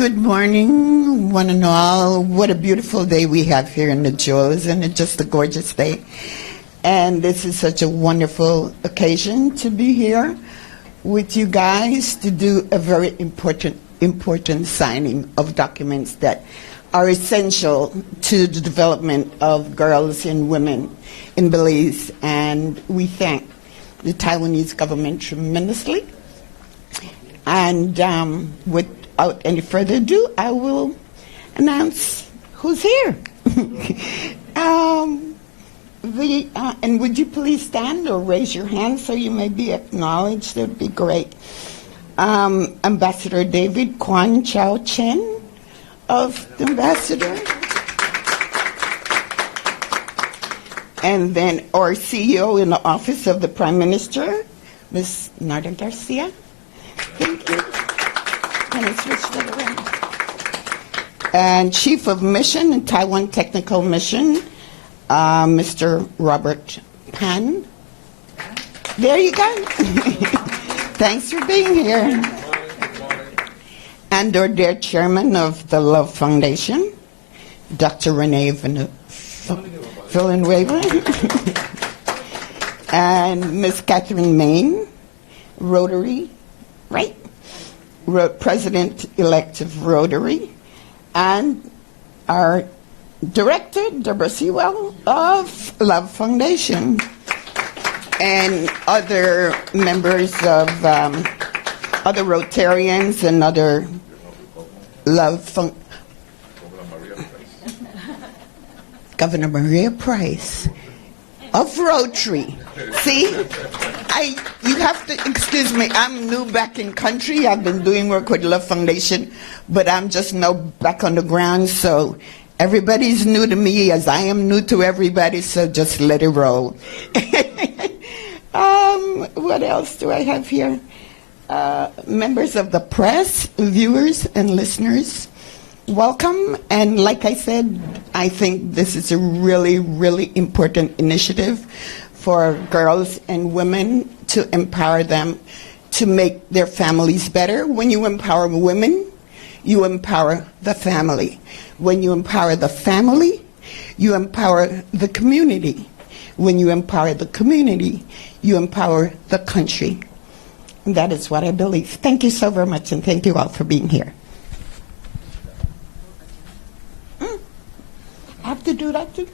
Good morning, one and all. What a beautiful day we have here in the Jewels, and it's just a gorgeous day. And this is such a wonderful occasion to be here with you guys to do a very important signing of documents that are essential to the development of girls and women in Belize. And we thank the Taiwanese government tremendously. And without any further ado, I will announce who's here. And would you please stand or raise your hand so you may be acknowledged? That would be great. Ambassador David Kwan Chow Chen of the Ambassador. And then our CEO in the Office of the Prime Minister, Ms. Narda Garcia. Thank you. Can I switch that around? And Chief of Mission in Taiwan Technical Mission, Mr. Robert Pan. There you go. Thanks for being here. And our dear Chairman of the Love Foundation, Dr. Renee Villanueva. And Ms. Catherine Main, Rotary, right? President-elect of Rotary. And our Director, Deborah Sewell of Love Foundation, and other members of other Rotarians and other Love Governor Maria Price of Rotary. See, you have to excuse me. I'm new back in country. I've been doing work with Love Foundation, but I'm just now back on the ground, so everybody's new to me as I am new to everybody, so just let it roll. What else do I have here? Members of the press, viewers, and listeners, welcome. And like I said, I think this is a really, really important initiative for girls and women to empower them to make their families better. When you empower women, you empower the family. When you empower the family, you empower the community. When you empower the community, you empower the country. And that is what I believe. Thank you so very much, and thank you all for being here. I have to do that too?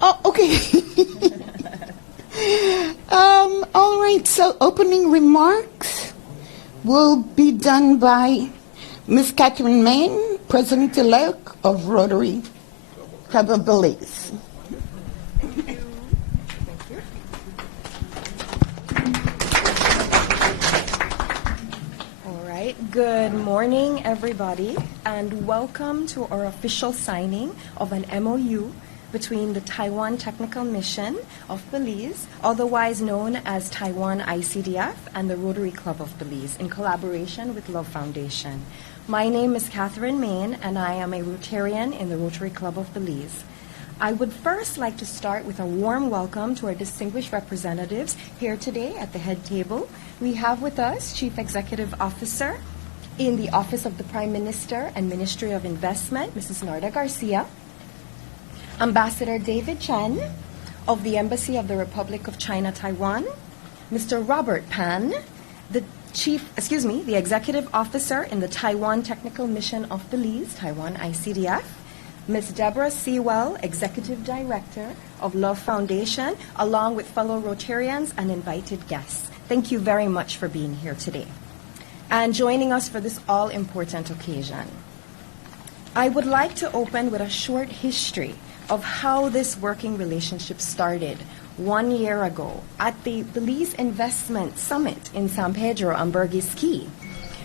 Oh, okay. All right, so opening remarks will be done by Ms. Catherine Main, President-elect of Rotary Club of Belize. Thank you. All right, good morning, everybody, and welcome to our official signing of an MOU between the Taiwan Technical Mission of Belize, otherwise known as Taiwan ICDF, and the Rotary Club of Belize in collaboration with Love Foundation. My name is Catherine Main, and I am a Rotarian in the Rotary Club of Belize. I would first like to start with a warm welcome to our distinguished representatives here today at the head table. We have with us Chief Executive Officer in the Office of the Prime Minister and Ministry of Investment, Mrs. Narda Garcia, Ambassador David Chen of the Embassy of the Republic of China, Taiwan, Mr. Robert Pan, the Executive Officer in the Taiwan Technical Mission of Belize, Taiwan ICDF, Ms. Deborah Sewell, Executive Director of Love Foundation, along with fellow Rotarians and invited guests. Thank you very much for being here today and joining us for this all-important occasion. I would like to open with a short history of how this working relationship started 1 year ago at the Belize Investment Summit in San Pedro on Burgess Key.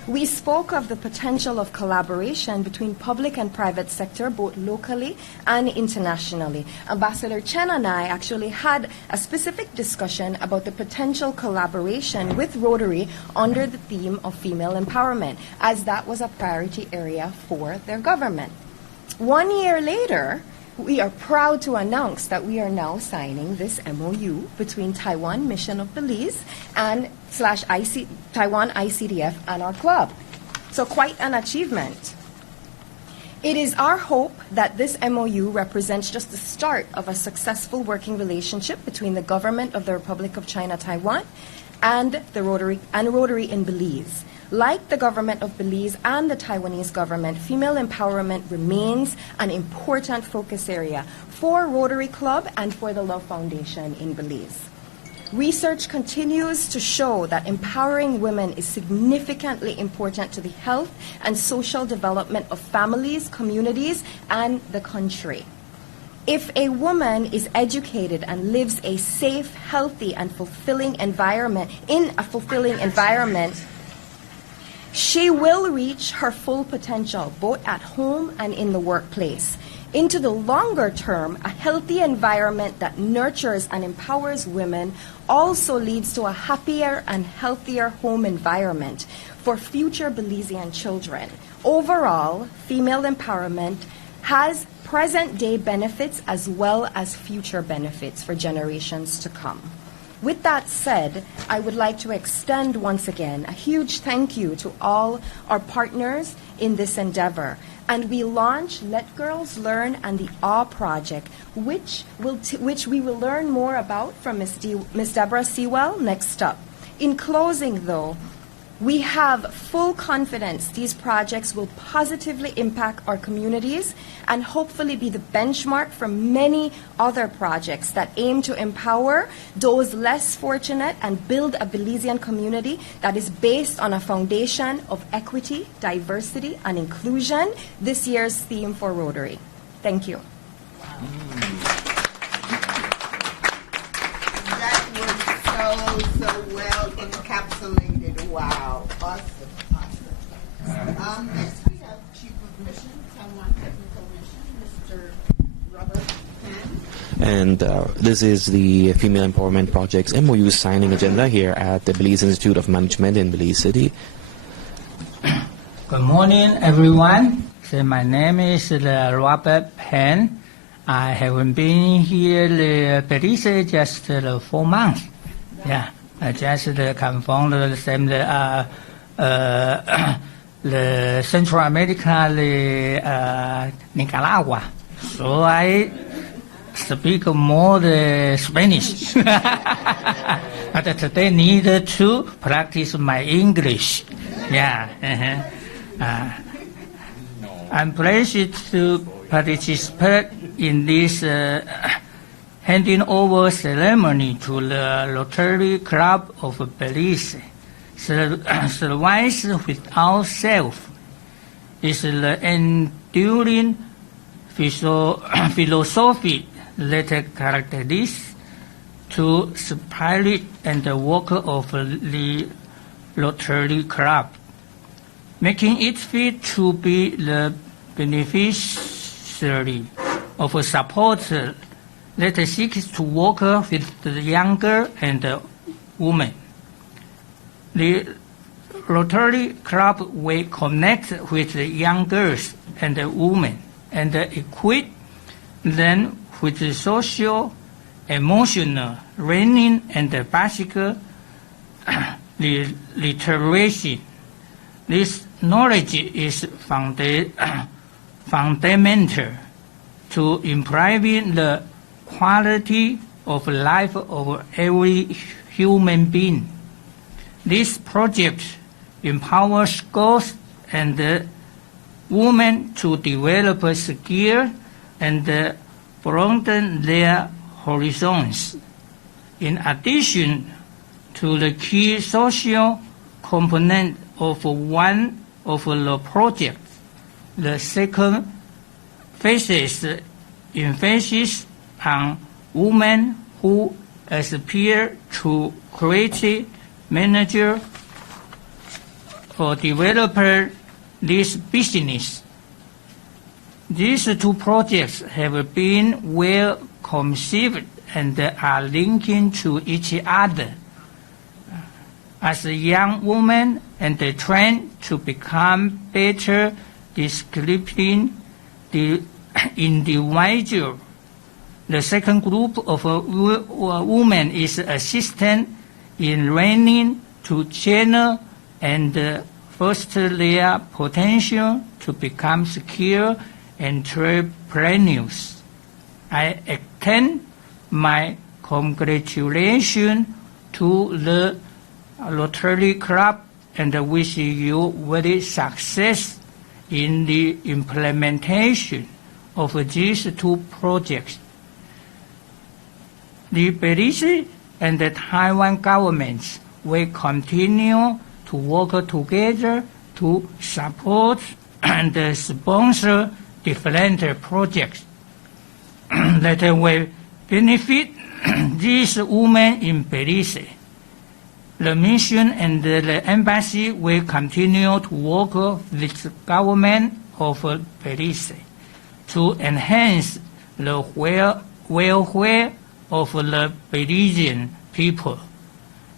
We spoke of the potential of collaboration between public and private sector, both locally and internationally. Ambassador Chen and I actually had a specific discussion about the potential collaboration with Rotary under the theme of female empowerment, as that was a priority area for their government. 1 year later, we are proud to announce that we are now signing this MOU between Taiwan Mission of Belize and Taiwan ICDF and our club. So quite an achievement. It is our hope that this MOU represents just the start of a successful working relationship between the government of the Republic of China, Taiwan, and Rotary in Belize. Like the government of Belize and the Taiwanese government, female empowerment remains an important focus area for Rotary Club and for the Love Foundation in Belize. Research continues to show that empowering women is significantly important to the health and social development of families, communities, and the country. If a woman is educated and lives a safe, healthy, and fulfilling environment, she will reach her full potential, both at home and in the workplace. Into the longer term, a healthy environment that nurtures and empowers women also leads to a happier and healthier home environment for future Belizean children. Overall, female empowerment has present-day benefits as well as future benefits for generations to come. With that said, I would like to extend once again a huge thank you to all our partners in this endeavor. And we launch Let Girls Learn and the Awe Project, which we will learn more about from Ms. Deborah Sewell next up. In closing, though, we have full confidence these projects will positively impact our communities and hopefully be the benchmark for many other projects that aim to empower those less fortunate and build a Belizean community that is based on a foundation of equity, diversity, and inclusion, this year's theme for Rotary. Thank you. That was so well encapsulated. Wow, awesome. Next we have Chief of Mission, Taiwan Technical Mission, Mr. Robert Han. And this is the Female Empowerment Project's MOU signing agenda here at the Belize Institute of Management in Belize City. Good morning, everyone. So my name is Robert Pan. I have been here in Belize just 4 months. Yeah, I just come from the same the Central America, Nicaragua. So I speak more the Spanish. But today need to practice my English. Yeah. I'm pleased to participate in this handing over ceremony to the Rotary Club of Belize. Service without self is the enduring philosophy that characterizes to spirit and the work of the Rotary Club, making it fit to be the beneficiary of support that seeks to work with the younger and women. The Rotary Club will connect with the young girls and women and equip them with the social, emotional, learning, and basic literacy. This knowledge is fundamental to improving the quality of life of every human being. This project empowers girls and women to develop skills and broaden their horizons. In addition to the key social component of one of the projects, the second faces emphasis on women who aspire to create, manage, or develop this business. These two projects have been well conceived and are linking to each other. As a young woman and trained to become better describing the individual, the second group of women is assistant in learning to channel and foster their potential to become secure entrepreneurs. I extend my congratulations to the Rotary Club and wish you very success in the implementation of these two projects. The Belize and the Taiwan governments will continue to work together to support and sponsor different projects that will benefit these women in Belize. The mission and the embassy will continue to work with the government of Belize to enhance the welfare of the Belizean people.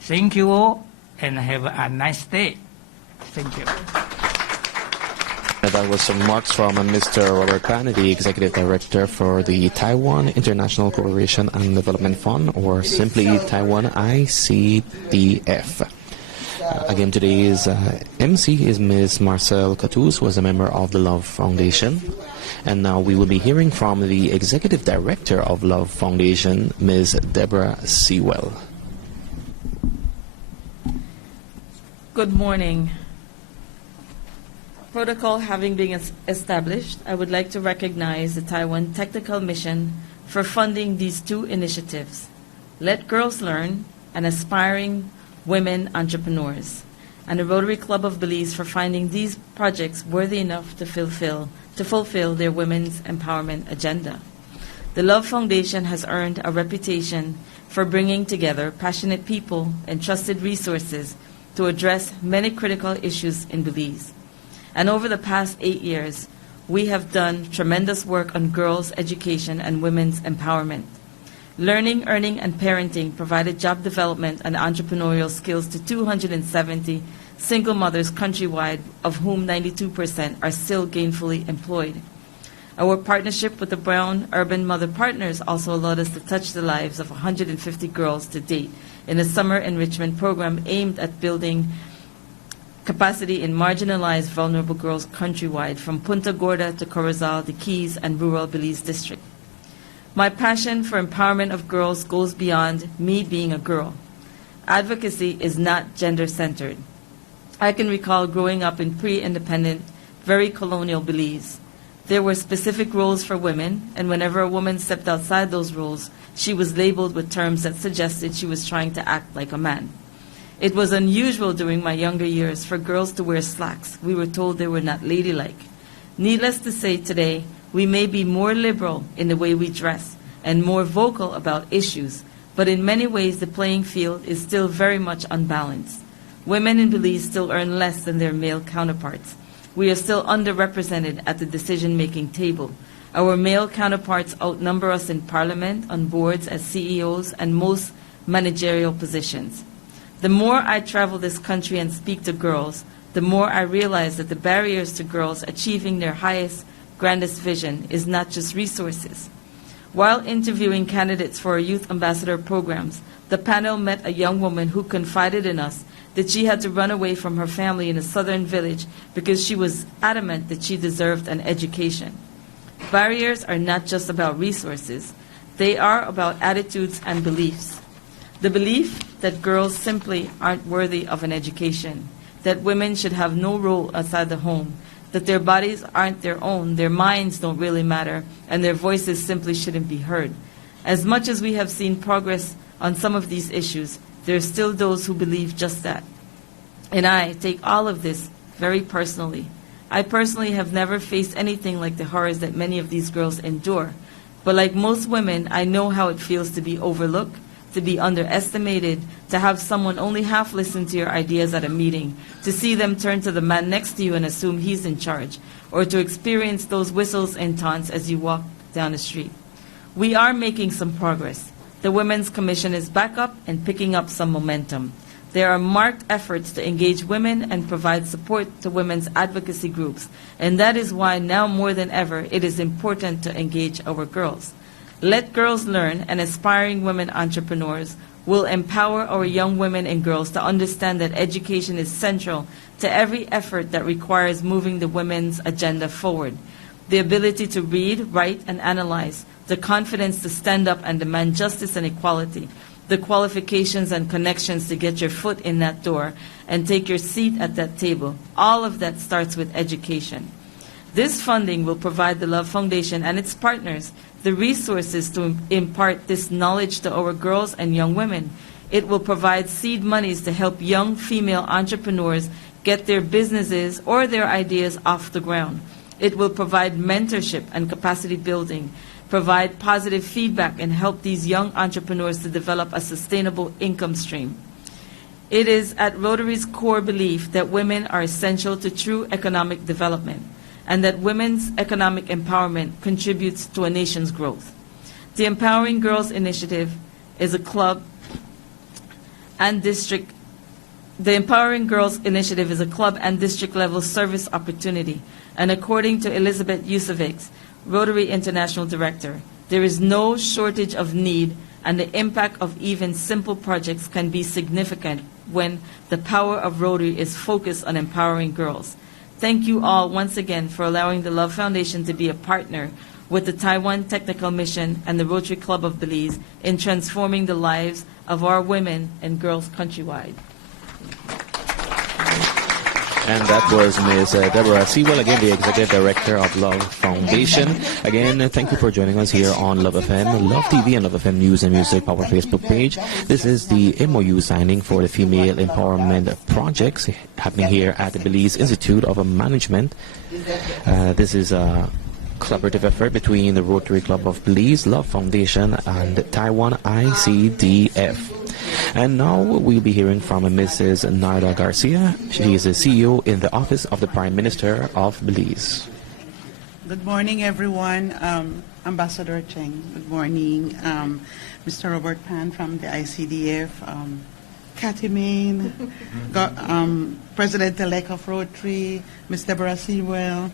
Thank you all and have a nice day. Thank you. That was some remarks from Mr. Robert Pan, the Executive Director for the Taiwan International Cooperation and Development Fund, or simply Taiwan ICDF. Again, today's MC is Ms. Marcelle Catous, who is a member of the Love Foundation. And now we will be hearing from the Executive Director of Love Foundation, Ms. Deborah Sewell. Good morning. Protocol having been established, I would like to recognize the Taiwan Technical Mission for funding these two initiatives, Let Girls Learn and Aspiring Women Entrepreneurs, and the Rotary Club of Belize for finding these projects worthy enough to fulfill their women's empowerment agenda. The Love Foundation has earned a reputation for bringing together passionate people and trusted resources to address many critical issues in Belize. And over the past 8 years, we have done tremendous work on girls' education and women's empowerment. Learning, Earning, and Parenting provided job development and entrepreneurial skills to 270 single mothers countrywide, of whom 92% are still gainfully employed. Our partnership with the Brown Urban Mother Partners also allowed us to touch the lives of 150 girls to date in a summer enrichment program aimed at building capacity in marginalized, vulnerable girls countrywide, from Punta Gorda to Corozal, the Keys, and rural Belize district. My passion for empowerment of girls goes beyond me being a girl. Advocacy is not gender-centered. I can recall growing up in pre-independent, very colonial Belize. There were specific roles for women, and whenever a woman stepped outside those roles, she was labeled with terms that suggested she was trying to act like a man. It was unusual during my younger years for girls to wear slacks. We were told they were not ladylike. Needless to say, today, we may be more liberal in the way we dress and more vocal about issues, but in many ways the playing field is still very much unbalanced. Women in Belize still earn less than their male counterparts. We are still underrepresented at the decision-making table. Our male counterparts outnumber us in parliament, on boards, as CEOs, and most managerial positions. The more I travel this country and speak to girls, the more I realize that the barriers to girls achieving their highest, grandest vision is not just resources. While interviewing candidates for our youth ambassador programs, the panel met a young woman who confided in us that she had to run away from her family in a southern village because she was adamant that she deserved an education. Barriers are not just about resources. They are about attitudes and beliefs. The belief that girls simply aren't worthy of an education, that women should have no role outside the home, that their bodies aren't their own, their minds don't really matter, and their voices simply shouldn't be heard. As much as we have seen progress on some of these issues, there are still those who believe just that. And I take all of this very personally. I personally have never faced anything like the horrors that many of these girls endure. But like most women, I know how it feels to be overlooked, to be underestimated, to have someone only half listen to your ideas at a meeting, to see them turn to the man next to you and assume he's in charge, or to experience those whistles and taunts as you walk down the street. We are making some progress. The Women's Commission is back up and picking up some momentum. There are marked efforts to engage women and provide support to women's advocacy groups, and that is why now more than ever it is important to engage our girls. Let Girls Learn and Aspiring Women Entrepreneurs will empower our young women and girls to understand that education is central to every effort that requires moving the women's agenda forward. The ability to read, write, and analyze, the confidence to stand up and demand justice and equality, the qualifications and connections to get your foot in that door and take your seat at that table. All of that starts with education. This funding will provide the Love Foundation and its partners the resources to impart this knowledge to our girls and young women. It will provide seed monies to help young female entrepreneurs get their businesses or their ideas off the ground. It will provide mentorship and capacity building, provide positive feedback, and help these young entrepreneurs to develop a sustainable income stream. It is at Rotary's core belief that women are essential to true economic development and that women's economic empowerment contributes to a nation's growth. The Empowering Girls Initiative is a club and district level service opportunity, and according to Elizabeth Yusevics, Rotary International Director, there is no shortage of need, and the impact of even simple projects can be significant when the power of Rotary is focused on empowering girls. Thank you all once again for allowing the Love Foundation to be a partner with the Taiwan Technical Mission and the Rotary Club of Belize in transforming the lives of our women and girls countrywide. And that was Ms. Deborah Sewell, again, the Executive Director of Love Foundation. Again, thank you for joining us here on Love FM, Love TV, and Love FM News and Music, our Facebook page. This is the MOU signing for the Female Empowerment Projects happening here at the Belize Institute of Management. This is a collaborative effort between the Rotary Club of Belize, Love Foundation, and Taiwan ICDF. And now we'll be hearing from Mrs. Narda Garcia. She is the CEO in the Office of the Prime Minister of Belize. Good morning, everyone. Ambassador Cheng, good morning. Mr. Robert Pan from the ICDF, Cathy Main, President-elect of Rotary, Ms. Deborah Sewell,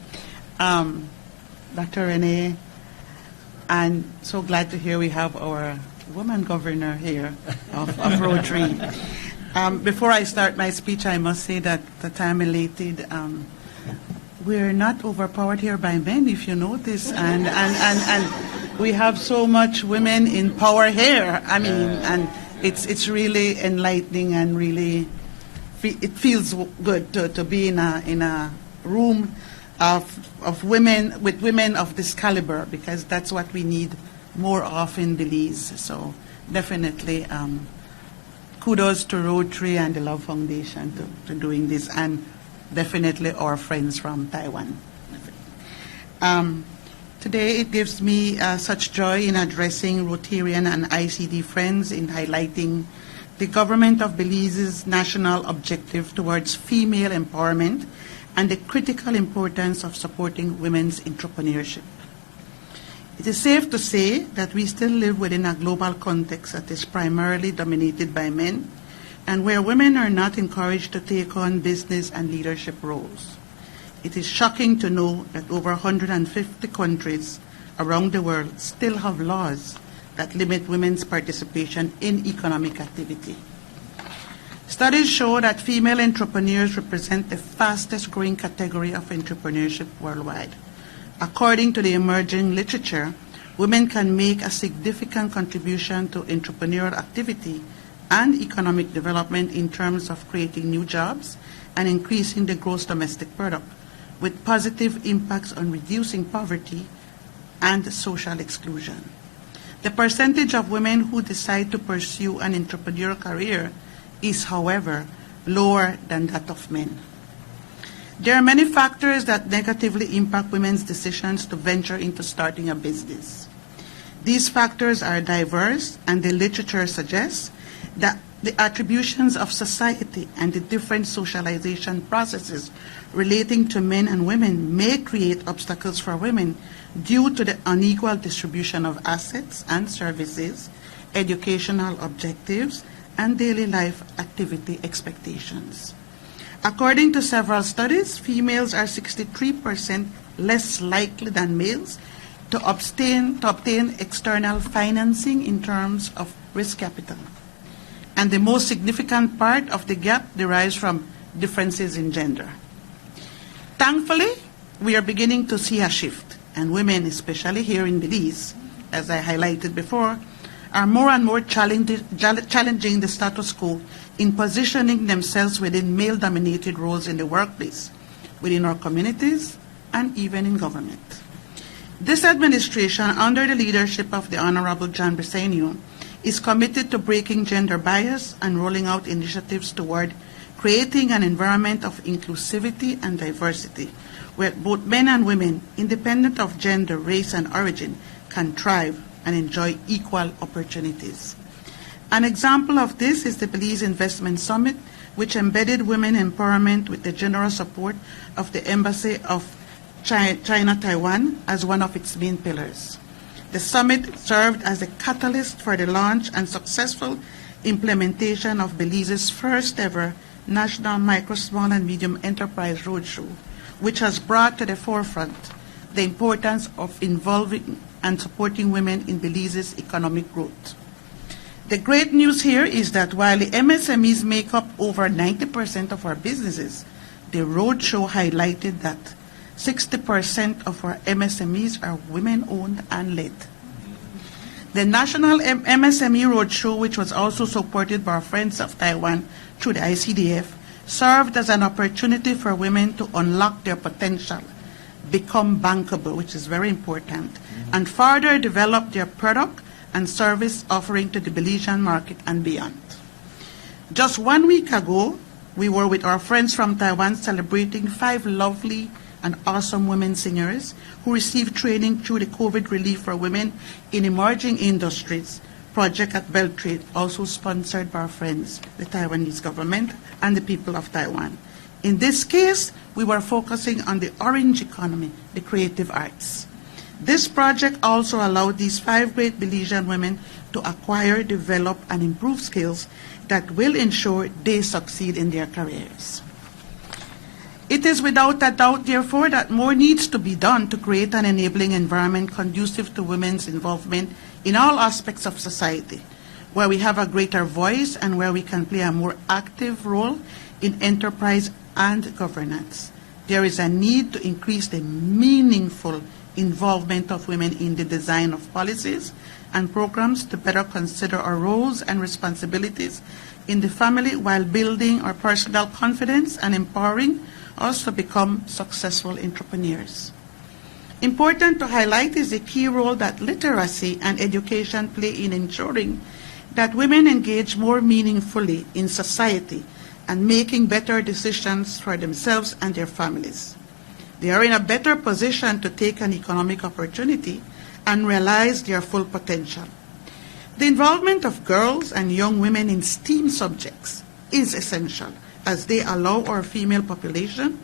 Dr. Renee, and so glad to hear we have our woman governor here of Rotary. Before I start my speech, I must say that I'm elated. We're not overpowered here by men, if you notice, and we have so much women in power here. I mean, and it's really enlightening, and really it feels good to be in a room of women, with women of this caliber, because that's what we need more of in Belize. So definitely kudos to Rotary and the Love Foundation to doing this, and definitely our friends from Taiwan. Today it gives me such joy in addressing Rotarian and ICD friends in highlighting the government of Belize's national objective towards female empowerment and the critical importance of supporting women's entrepreneurship. It is safe to say that we still live within a global context that is primarily dominated by men, and where women are not encouraged to take on business and leadership roles. It is shocking to know that over 150 countries around the world still have laws that limit women's participation in economic activity. Studies show that female entrepreneurs represent the fastest growing category of entrepreneurship worldwide. According to the emerging literature, women can make a significant contribution to entrepreneurial activity and economic development in terms of creating new jobs and increasing the gross domestic product, with positive impacts on reducing poverty and social exclusion. The percentage of women who decide to pursue an entrepreneurial career is, however, lower than that of men. There are many factors that negatively impact women's decisions to venture into starting a business. These factors are diverse, and the literature suggests that the attributions of society and the different socialization processes relating to men and women may create obstacles for women due to the unequal distribution of assets and services, educational objectives, and daily life activity expectations. According to several studies, females are 63% less likely than males to obtain external financing in terms of risk capital. and the most significant part of the gap derives from differences in gender. Thankfully, we are beginning to see a shift, and women, especially here in Belize, as I highlighted before, are more and more challenging the status quo in positioning themselves within male-dominated roles in the workplace, within our communities, and even in government. This administration, under the leadership of the Honorable John Briceño, is committed to breaking gender bias and rolling out initiatives toward creating an environment of inclusivity and diversity, where both men and women, independent of gender, race, and origin, can thrive and enjoy equal opportunities. An example of this is the Belize Investment Summit, which embedded women empowerment with the generous support of the Embassy of China, Taiwan, as one of its main pillars. The summit served as a catalyst for the launch and successful implementation of Belize's first ever National Micro, Small, and Medium Enterprise Roadshow, which has brought to the forefront the importance of involving and supporting women in Belize's economic growth. The great news here is that while the MSMEs make up over 90% of our businesses, the roadshow highlighted that 60% of our MSMEs are women-owned and led. The National MSME Roadshow, which was also supported by our friends of Taiwan through the ICDF, served as an opportunity for women to unlock their potential, become bankable, which is very important, and further develop their product and service offering to the Belizean market and beyond. Just 1 week ago, we were with our friends from Taiwan celebrating 5 lovely and awesome women singers who received training through the COVID Relief for Women in Emerging Industries project at Beltrade, also sponsored by our friends, the Taiwanese government and the people of Taiwan. In this case, we were focusing on the orange economy, the creative arts. This project also allowed these 5 great Belizean women to acquire, develop, and improve skills that will ensure they succeed in their careers. It is without a doubt, therefore, that more needs to be done to create an enabling environment conducive to women's involvement in all aspects of society, where we have a greater voice and where we can play a more active role in enterprise and governance. There is a need to increase the meaningful involvement of women in the design of policies and programs to better consider our roles and responsibilities in the family while building our personal confidence and empowering us to become successful entrepreneurs. Important to highlight is the key role that literacy and education play in ensuring that women engage more meaningfully in society and making better decisions for themselves and their families. They are in a better position to take an economic opportunity and realize their full potential. The involvement of girls and young women in STEAM subjects is essential, as they allow our female population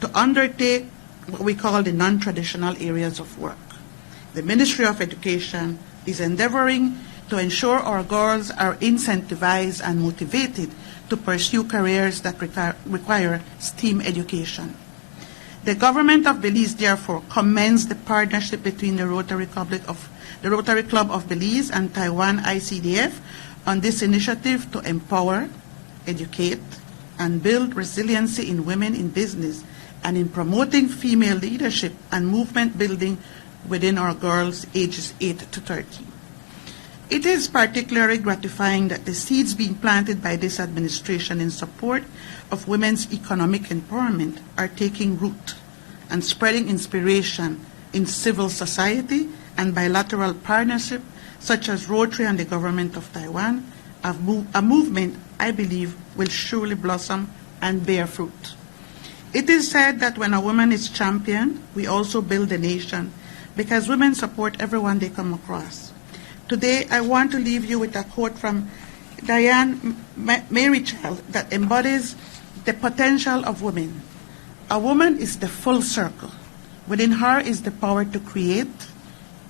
to undertake what we call the non-traditional areas of work. The Ministry of Education is endeavoring to ensure our girls are incentivized and motivated to pursue careers that require STEAM education. The government of Belize therefore commends the partnership between the Rotary Club of Belize and Taiwan ICDF on this initiative to empower, educate, and build resiliency in women in business and in promoting female leadership and movement building within our girls ages 8 to 13. It is particularly gratifying that the seeds being planted by this administration in support of women's economic empowerment are taking root and spreading inspiration in civil society and bilateral partnership such as Rotary and the government of Taiwan, a movement I believe will surely blossom and bear fruit. It is said that when a woman is championed, we also build a nation because women support everyone they come across. Today, I want to leave you with a quote from Diane Marychild that embodies the potential of women. A woman is the full circle. Within her is the power to create,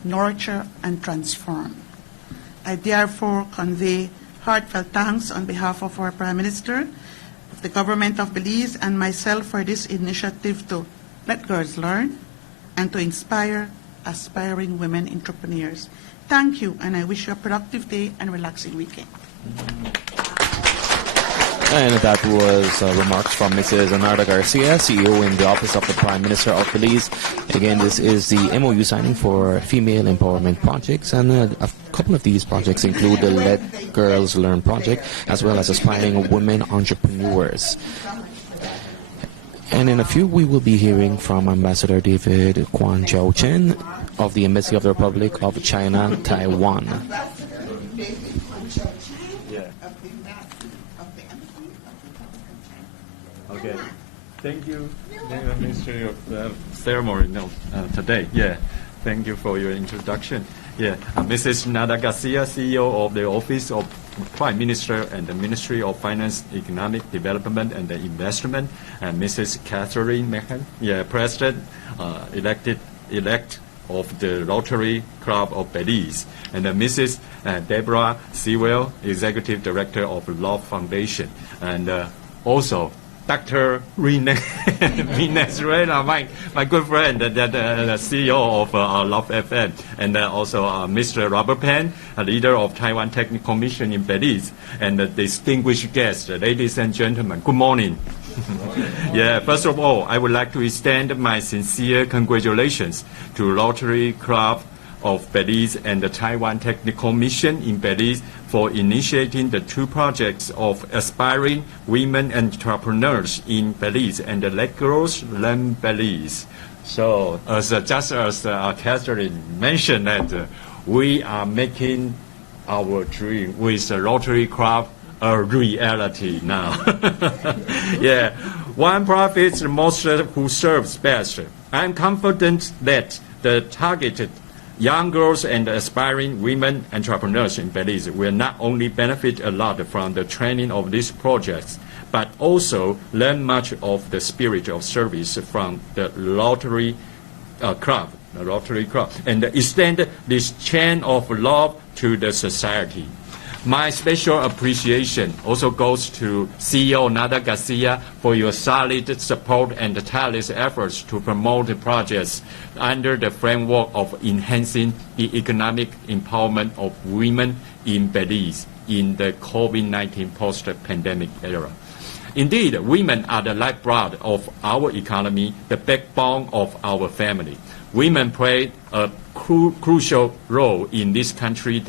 nurture, and transform. I therefore convey heartfelt thanks on behalf of our Prime Minister, of the government of Belize, and myself for this initiative to let girls learn and to inspire aspiring women entrepreneurs. Thank you, and I wish you a productive day and relaxing weekend. And that was remarks from Mrs. Narda Garcia, CEO in the Office of the Prime Minister of Belize. Again, this is the MOU signing for female empowerment projects, and a couple of these projects include the Let Girls Learn project, as well as aspiring women entrepreneurs. And in a few, we will be hearing from Ambassador David Kwan Chow Chen of the Embassy of the Republic of China, Taiwan. Okay. Thank you, Ministry of Ceremony today. Yeah. Thank you for your introduction. Yeah. Mrs. Nada Garcia, CEO of the Office of Prime Minister and the Ministry of Finance, Economic Development and Investment, and Mrs. Catherine Mehan, President elect of the Rotary Club of Belize, and Mrs. Deborah Sewell, Executive Director of Love Foundation, and also Dr. Rene Venezuela, my good friend, the CEO of Love FM, and also Mr. Robert Pan, a leader of Taiwan Technical Mission in Belize, and distinguished guests, ladies and gentlemen, good morning. First of all, I would like to extend my sincere congratulations to Rotary Club of Belize and the Taiwan Technical Mission in Belize for initiating the two projects of aspiring women entrepreneurs in Belize and the Let Girls Learn Belize. So, just as Catherine mentioned, that we are making our dream with the Rotary Club a reality now. One profits the most who serves best. I am confident that the targeted young girls and aspiring women entrepreneurs in Belize will not only benefit a lot from the training of these projects, but also learn much of the spirit of service from the Rotary Club, and extend this chain of love to the society. My special appreciation also goes to CEO Nada Garcia for your solid support and tireless efforts to promote the projects under the framework of enhancing the economic empowerment of women in Belize in the COVID-19 post-pandemic era. Indeed, women are the lifeblood of our economy, the backbone of our family. Women play a crucial role in this country's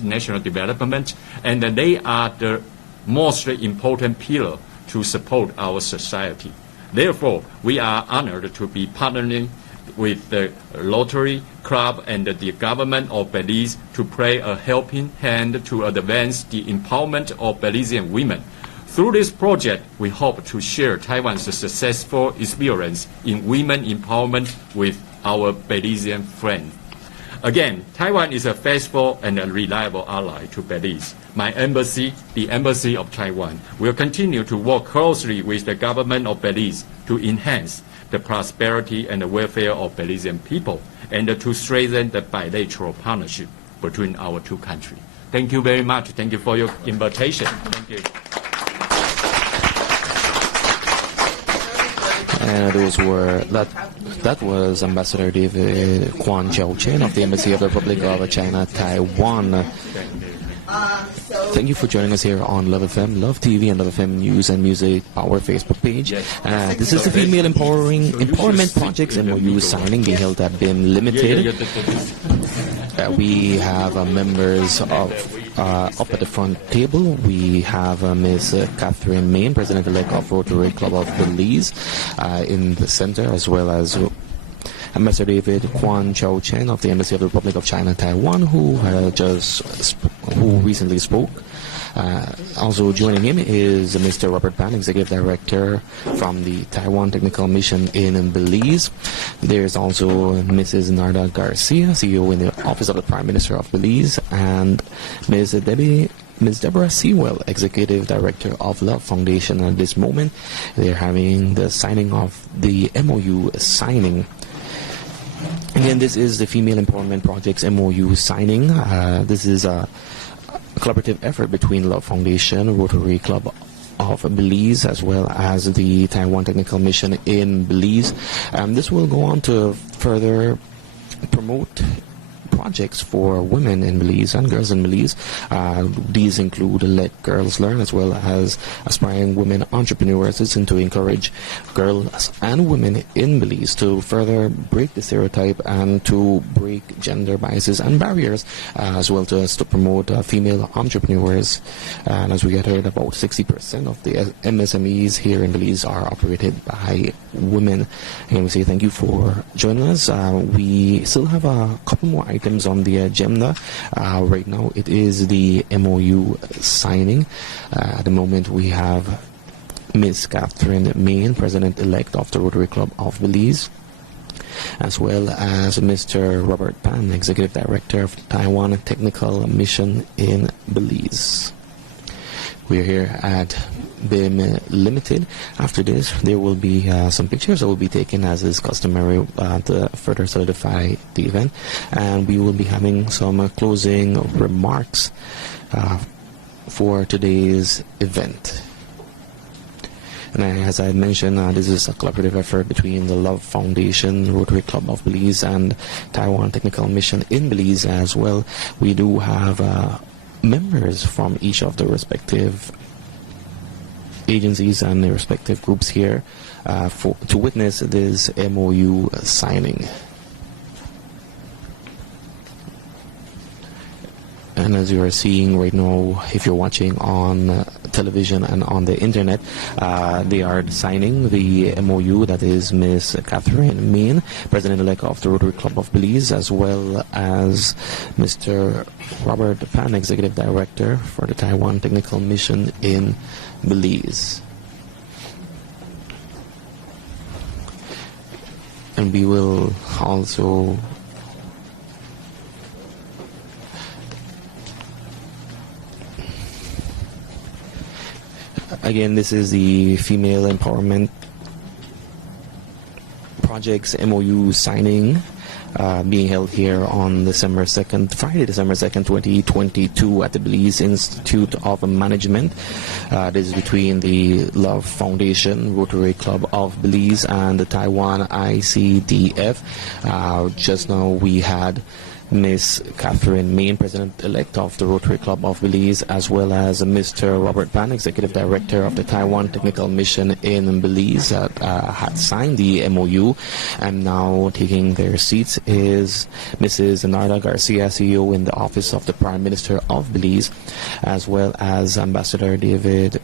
national development, and they are the most important pillar to support our society. Therefore, we are honored to be partnering with the Rotary Club and the government of Belize to play a helping hand to advance the empowerment of Belizean women. Through this project, we hope to share Taiwan's successful experience in women empowerment with our Belizean friends. Again, Taiwan is a faithful and a reliable ally to Belize. My embassy, the Embassy of Taiwan, will continue to work closely with the government of Belize to enhance the prosperity and the welfare of Belizean people and to strengthen the bilateral partnership between our two countries. Thank you very much. Thank you for your invitation. Thank you. And that was Ambassador David Kwan Chow Chen of the Embassy of the Republic of China, Taiwan. Thank you for joining us here on Love FM, Love TV, and Love FM News and Music, our Facebook page. This is the Female Empowerment Projects MOU signing being held at BIM Limited. We have members of up at the front table. We have Ms. Catherine Main, President-elect of Rotary Club of Belize, in the center, as well as Ambassador David Kwan Chow Chen of the Embassy of the Republic of China, Taiwan, who recently spoke. Also joining him is Mr. Robert Pan, Executive Director from the Taiwan Technical Mission in Belize. There's also Mrs. Narda Garcia, CEO in the Office of the Prime Minister of Belize, and Ms. Deborah Sewell, Executive Director of Love Foundation. At this moment, they're having the signing of the MOU signing. Again, this is the Female Empowerment Projects MOU signing. This is a collaborative effort between Love Foundation, Rotary Club of Belize, as well as the Taiwan Technical Mission in Belize. This will go on to further promote projects for women in Belize and girls in Belize. These include Let Girls Learn, as well as aspiring women entrepreneurs. It's to encourage girls and women in Belize to further break the stereotype and to break gender biases and barriers, as well as to promote female entrepreneurs. And as we had heard, about 60% of the MSMEs here in Belize are operated by women. And we say thank you for joining us. We still have a couple more items on the agenda. Right now it is the MOU signing. At the moment we have Ms. Catherine Main, President-elect of the Rotary Club of Belize, as well as Mr. Robert Pan, Executive Director of Taiwan Technical Mission in Belize. We're here at BIM Limited. After this, there will be some pictures that will be taken, as is customary, to further solidify the event. And we will be having some closing remarks for today's event. And as I mentioned, this is a collaborative effort between the Love Foundation, Rotary Club of Belize, and Taiwan Technical Mission in Belize as well. We do have members from each of the respective agencies and the respective groups here to witness this MOU signing. And as you are seeing right now, if you're watching on television and on the internet, they are signing the MOU. That is Ms. Catherine Main, President-elect of the Rotary Club of Belize, as well as Mr. Robert Pan, Executive Director for the Taiwan Technical Mission in Belize. And we will also again, this is the Female Empowerment Projects MOU signing being held here on December 2nd, Friday, December 2nd, 2022 at the Belize Institute of Management. This is between the Love Foundation, Rotary Club of Belize, and the Taiwan ICDF. Just now we had Ms. Catherine Main, President-elect of the Rotary Club of Belize, as well as Mr. Robert Pan, Executive Director of the Taiwan Technical Mission in Belize, had signed the MOU. And now taking their seats is Mrs. Narda Garcia, CEO in the Office of the Prime Minister of Belize, as well as Ambassador David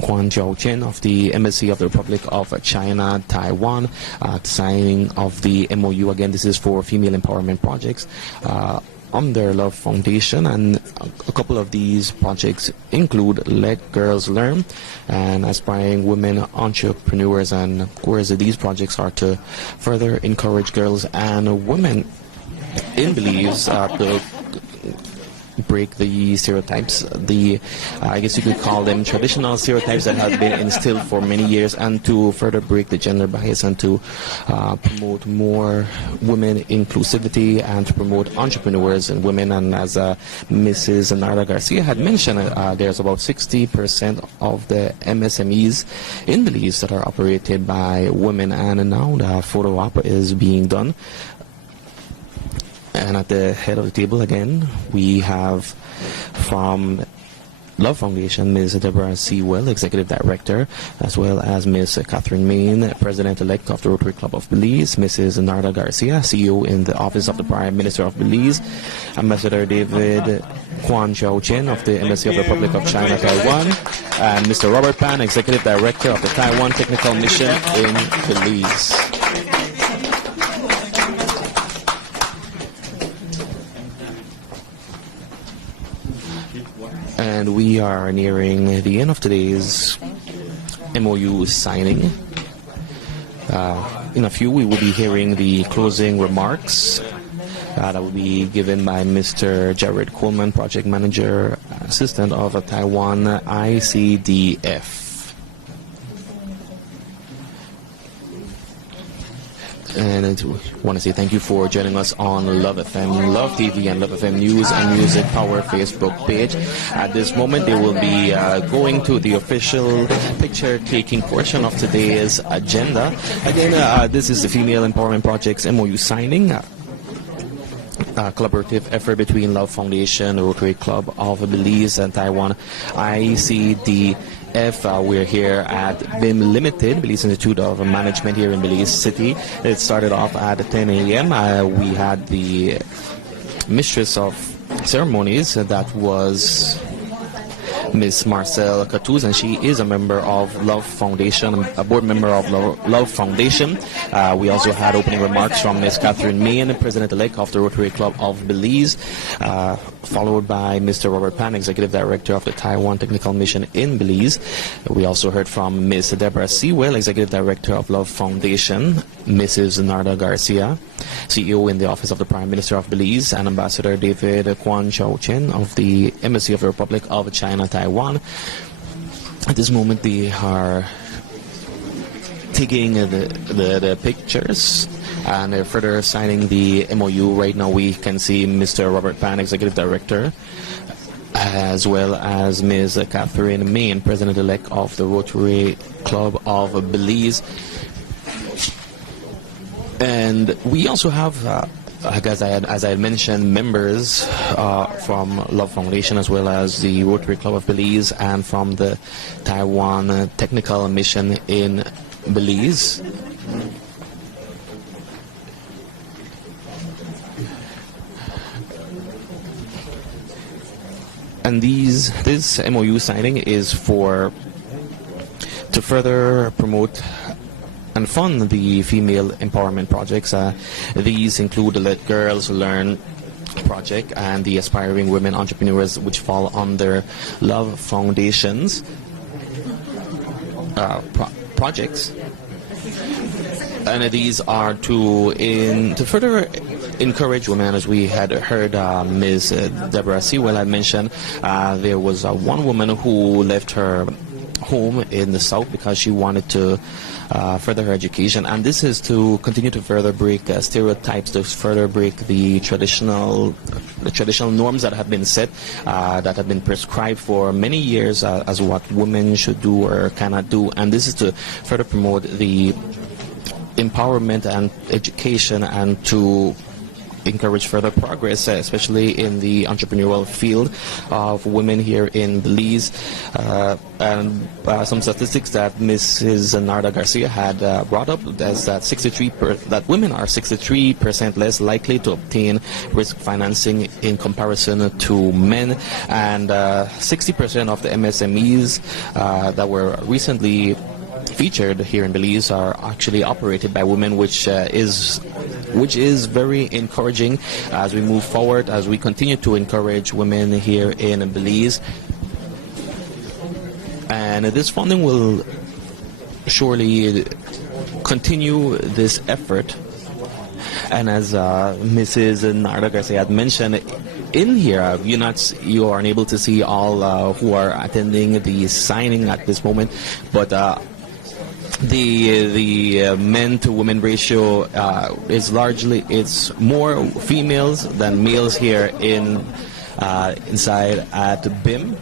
Quan Jiao Chen of the Embassy of the Republic of China, Taiwan, signing of the MOU. Again, this is for female empowerment projects under Love Foundation, and a couple of these projects include Let Girls Learn and Aspiring Women Entrepreneurs. And of course, these projects are to further encourage girls and women in Belize to break the stereotypes, I guess you could call them traditional stereotypes that have been instilled for many years, and to further break the gender bias and to promote more women inclusivity and to promote entrepreneurs and women. And as Mrs. Narda Garcia had mentioned, there's about 60% of the MSMEs in Belize that are operated by women, and now the photo op is being done. And at the head of the table again, we have from Love Foundation, Ms. Deborah Sewell, Executive Director, as well as Ms. Catherine Main, President-elect of the Rotary Club of Belize, Mrs. Narda Garcia, CEO in the Office of the Prime Minister of Belize, Ambassador David Quan Jiao Chen of the Embassy of the Republic of China, Taiwan, and Mr. Robert Pan, Executive Director of the Taiwan Technical Mission in Belize. And we are nearing the end of today's MOU signing. In a few, we will be hearing the closing remarks that will be given by Mr. Jared Coleman, Project Manager, Assistant of Taiwan ICDF. And I want to say thank you for joining us on Love FM, Love TV, and Love FM News and Music Power Facebook page. At this moment, they will be going to the official picture-taking portion of today's agenda. Again, this is the Female Empowerment Project's MOU signing. collaborative effort between Love Foundation, the Rotary Club of Belize, and Taiwan ICDF. We're here at BIM Limited, Belize Institute of Management here in Belize City. It started off at 10 a.m. We had the mistress of ceremonies, that was Miss Marcel Catuz, and she is a member of Love Foundation, a board member of Love Foundation. We also had opening remarks from Miss Catherine Main, President-elect of the Rotary Club of Belize, followed by Mr. Robert Pan, Executive Director of the Taiwan Technical Mission in Belize. We also heard from Miss Deborah Sewell, Executive Director of Love Foundation, Mrs. Narda Garcia, CEO in the Office of the Prime Minister of Belize, and Ambassador David Kwan Chow Chen of the Embassy of the Republic of China, Taiwan. At this moment, they are taking the pictures and they're further signing the MOU. Right now, we can see Mr. Robert Pan, Executive Director, as well as Ms. Catherine Main, President-elect of the Rotary Club of Belize. And we also have, as I had mentioned, members from Love Foundation, as well as the Rotary Club of Belize, and from the Taiwan Technical Mission in Belize. And this MOU signing is to further promote and fund the female empowerment projects. These include the Let Girls Learn project and the Aspiring Women Entrepreneurs, which fall under Love Foundation's projects. And these are to further encourage women. As we had heard Ms. Deborah Sewell had mentioned, there was one woman who left her home in the south because she wanted to further her education, and this is to continue to further break stereotypes, to further break the traditional norms that have been set, that have been prescribed for many years as what women should do or cannot do. And this is to further promote the empowerment and education, and to encourage further progress, especially in the entrepreneurial field of women here in Belize. And some statistics that Mrs. Narda Garcia had brought up is that that women are 63% less likely to obtain risk financing in comparison to men, and 60% of the MSMEs that were recently featured here in Belize are actually operated by women, which is very encouraging as we move forward, as we continue to encourage women here in Belize. And this funding will surely continue this effort. And as Mrs. Narda Garcia had mentioned, in here, you are unable to see all who are attending the signing at this moment, but the men to women ratio is it's more females than males here inside at BIM.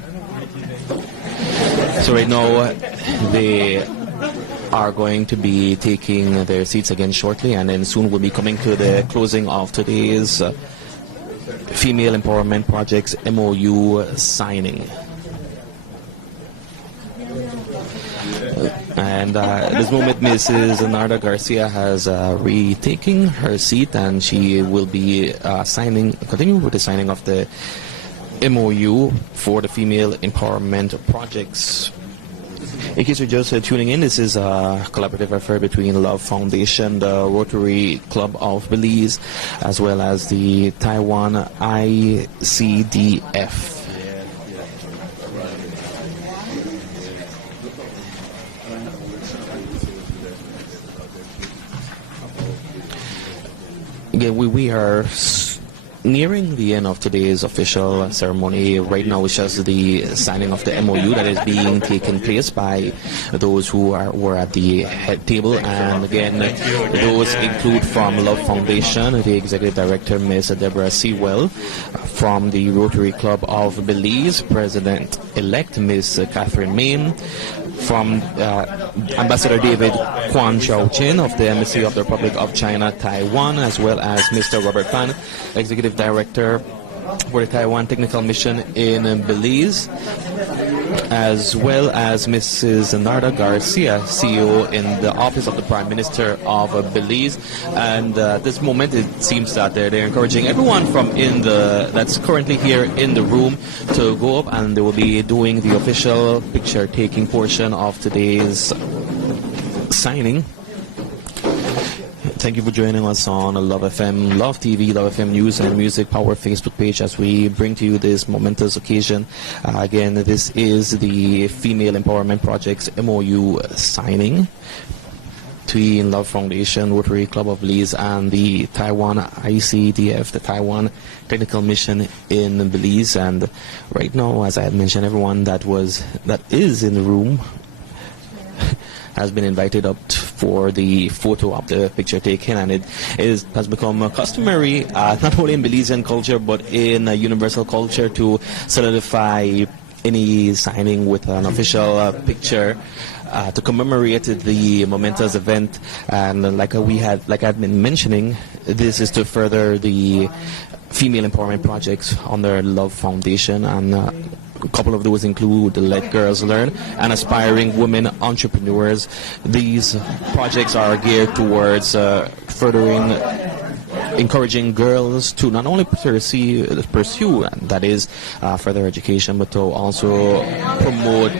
So right now they are going to be taking their seats again shortly, and then soon we'll be coming to the closing of today's Female Empowerment Projects MOU signing. And at this moment, Mrs. Narda Garcia has retaken her seat, and she will be continuing with the signing of the MOU for the Female Empowerment Projects. In case you're just tuning in, this is a collaborative effort between Love Foundation, the Rotary Club of Belize, as well as the Taiwan ICDF. Again, we are nearing the end of today's official ceremony. Right now it's just the signing of the MOU that is being taken place by those who were at the head table. And again, those include from Love Foundation, the Executive Director, Ms. Deborah Sewell, from the Rotary Club of Belize, President-elect Ms. Catherine Main, from Ambassador David Kwan Chao-Chin of the Embassy of the Republic of China, Taiwan, as well as Mr. Robert Pan, Executive Director for the Taiwan Technical Mission in Belize, as well as Mrs. Narda Garcia, CEO in the Office of the Prime Minister of Belize. And at this moment, it seems that they're encouraging everyone from that's currently here in the room to go up, and they will be doing the official picture-taking portion of today's signing. Thank you for joining us on Love FM, Love TV, Love FM News and Music Power Facebook page as we bring to you this momentous occasion. Again, this is the Female Empowerment Project's MOU signing between Love Foundation, Rotary Club of Belize, and the Taiwan ICDF, the Taiwan Technical Mission in Belize. And right now, as I had mentioned, everyone that is in the room has been invited up for the photo of the picture taken, and it has become customary, not only in Belizean culture, but in universal culture, to solidify any signing with an official picture to commemorate the momentous event. And like I've been mentioning, this is to further the female empowerment projects under Love Foundation, and a couple of those include Let Girls Learn and Aspiring Women Entrepreneurs. These projects are geared towards encouraging girls to not only pursue that is further education, but to also promote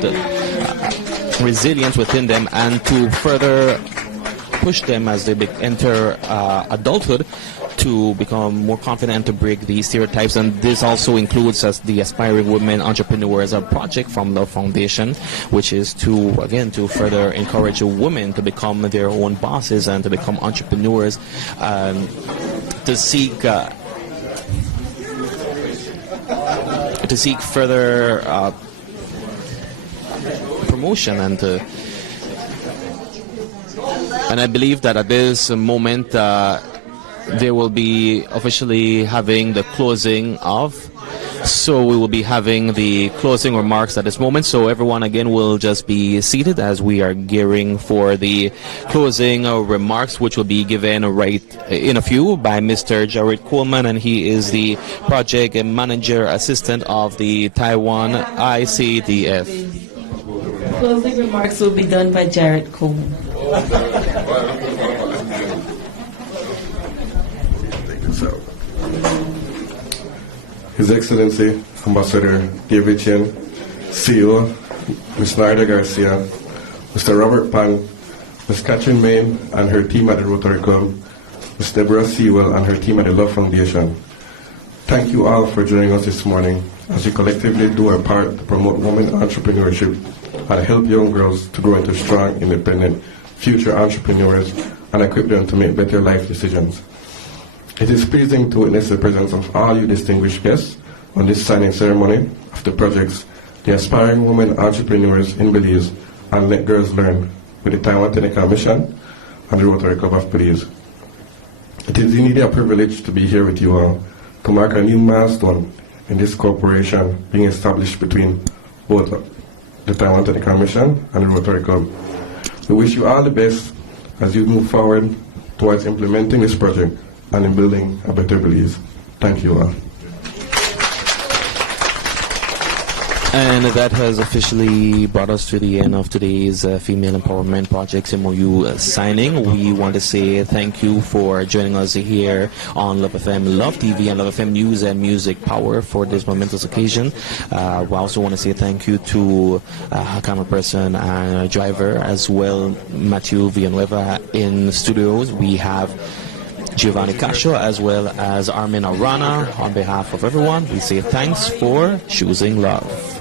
resilience within them, and to further push them as they enter adulthood to become more confident, to break these stereotypes. And this also includes the Aspiring Women Entrepreneurs, a project from Love Foundation, which is to further encourage women to become their own bosses and to become entrepreneurs, to seek further promotion, and I believe that at this moment they will be officially having the closing of. So we will be having the closing remarks at this moment. So everyone again will just be seated as we are gearing for the closing remarks, which will be given right in a few by Mr. Jared Coleman, and he is the project manager assistant of the Taiwan ICDF. Closing remarks will be done by Jared Coleman. His Excellency Ambassador David Chen, CEO, Ms. Narda Garcia, Mr. Robert Pan, Ms. Catherine Main and her team at the Rotary Club, Ms. Deborah Sewell and her team at the Love Foundation. Thank you all for joining us this morning as we collectively do our part to promote women entrepreneurship and help young girls to grow into strong, independent future entrepreneurs and equip them to make better life decisions. It is pleasing to witness the presence of all you distinguished guests on this signing ceremony of the projects The Aspiring Women Entrepreneurs in Belize and Let Girls Learn with the Taiwan Technical Mission and the Rotary Club of Belize. It is indeed a privilege to be here with you all to mark a new milestone in this cooperation being established between both the Taiwan Technical Mission and the Rotary Club. We wish you all the best as you move forward towards implementing this project and in building a better Belize. Thank you all. And that has officially brought us to the end of today's Female Empowerment Projects MOU signing. We want to say thank you for joining us here on Love FM, Love TV, and Love FM News and Music Power for this momentous occasion. We also want to say thank you to camera person and driver, as well Matthew Villanueva in studios. We have Giovanni Cascio as well as Armin Arana. On behalf of everyone, we say thanks for choosing love.